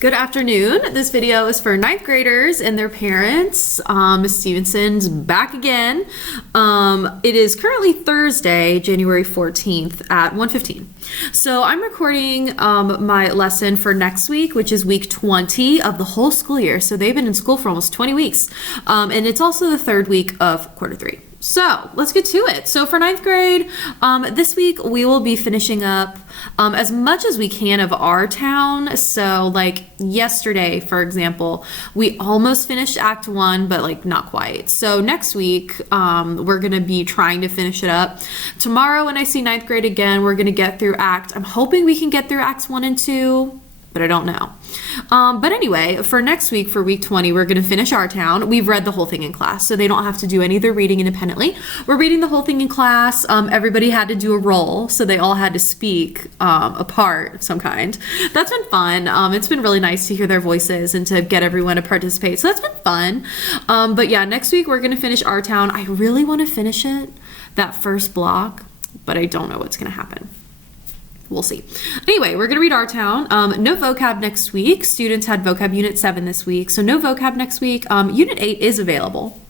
Good afternoon. This video is for 9th graders and their parents. Ms. Stephenson's back again. It is currently Thursday, January 14th at 1:15. So I'm recording my lesson for next week, which is week 20 of the whole school year. So they've been in school for almost 20 weeks. And it's also the third week of quarter 3. So let's get to it. So for 9th grade, this week we will be finishing up as much as we can of our town. So like yesterday, for example, we almost finished Act 1, but like not quite. So next week, we're gonna be trying to finish it up. Tomorrow when I see 9th grade again, we're gonna get through I'm hoping we can get through Acts 1 and 2, but I don't know. But anyway, for next week, for week 20, we're going to finish our town. We've read the whole thing in class, so they don't have to do any of their reading independently. We're reading the whole thing in class. Everybody had to do a role, so they all had to speak a part of some kind. That's been fun. It's been really nice to hear their voices and to get everyone to participate, so that's been fun. But yeah, next week we're going to finish our town. I really want to finish it, that first block, but I don't know what's going to happen. We'll see. Anyway, we're going to read our town. No vocab next week. Students had vocab unit 7 this week, so no vocab next week. Unit 8 is available.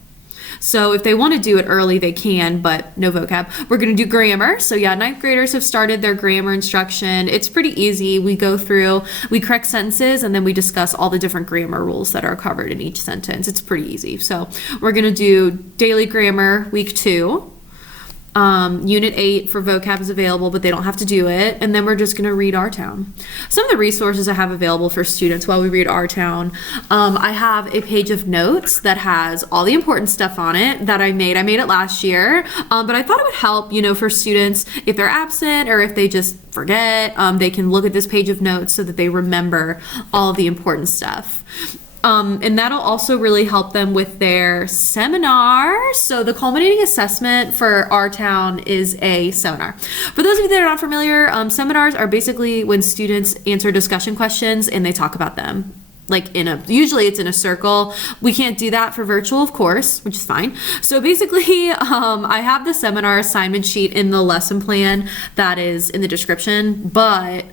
So if they want to do it early, they can, but no vocab. We're going to do grammar. So yeah, 9th graders have started their grammar instruction. It's pretty easy. We go through, we correct sentences, and then we discuss all the different grammar rules that are covered in each sentence. It's pretty easy. So we're going to do daily grammar week 2. Unit 8 for vocab is available, but they don't have to do it. And then we're just going to read our town. Some of the resources I have available for students while we read our town. I have a page of notes that has all the important stuff on it that I made. I made it last year, but I thought it would help, for students if they're absent or if they just forget, they can look at this page of notes so that they remember all of the important stuff. And that'll also really help them with their seminar. So the culminating assessment for our town is a seminar. For those of you that are not familiar, seminars are basically when students answer discussion questions and they talk about them. Like usually it's in a circle. We can't do that for virtual, of course, which is fine. So basically, I have the seminar assignment sheet in the lesson plan that is in the description, but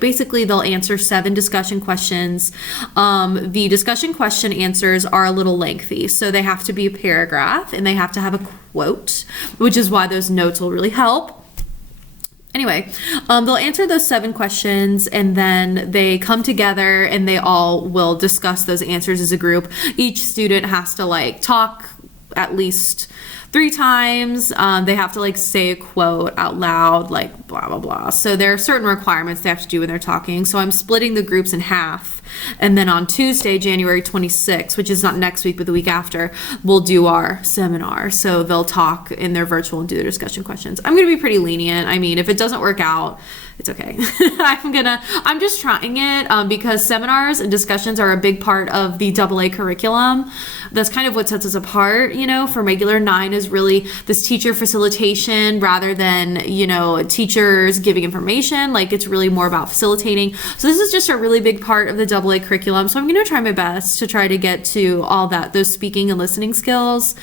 basically they'll answer 7 discussion questions. The discussion question answers are a little lengthy, so they have to be a paragraph and they have to have a quote, which is why those notes will really help. Anyway, they'll answer those 7 questions and then they come together and they all will discuss those answers as a group. Each student has to talk at least 3 times. They have to say a quote out loud, blah, blah, blah. So there are certain requirements they have to do when they're talking. So I'm splitting the groups in half. And then on Tuesday, January 26th, which is not next week, but the week after, we'll do our seminar. So they'll talk in their virtual and do their discussion questions. I'm going to be pretty lenient. I mean, if it doesn't work out, it's okay. I'm just trying it because seminars and discussions are a big part of the AA curriculum. That's kind of what sets us apart, from regular 9 is really this teacher facilitation rather than, teachers giving information. It's really more about facilitating. So this is just a really big part of the AA curriculum. So I'm going to try my best to try to get to all those speaking and listening skills.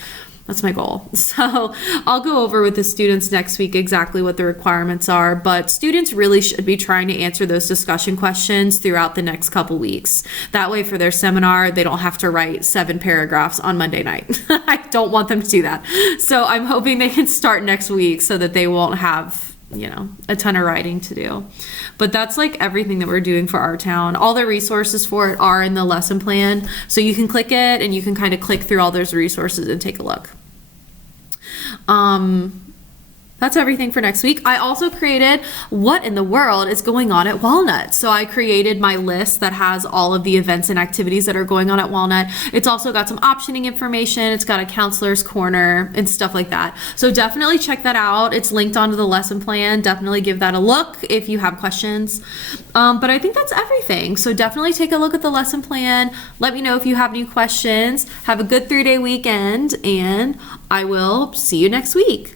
That's my goal. So I'll go over with the students next week exactly what the requirements are, but students really should be trying to answer those discussion questions throughout the next couple weeks. That way for their seminar, they don't have to write 7 paragraphs on Monday night. I don't want them to do that. So I'm hoping they can start next week so that they won't have a ton of writing to do. But that's everything that we're doing for our town. All the resources for it are in the lesson plan. So you can click it and you can kind of click through all those resources and take a look. That's everything for next week. I also created what in the world is going on at Walnut. So I created my list that has all of the events and activities that are going on at Walnut. It's also got some optioning information. It's got a counselor's corner and stuff like that. So definitely check that out. It's linked onto the lesson plan. Definitely give that a look if you have questions. But I think that's everything. So definitely take a look at the lesson plan. Let me know if you have any questions. Have a good 3-day weekend and I will see you next week.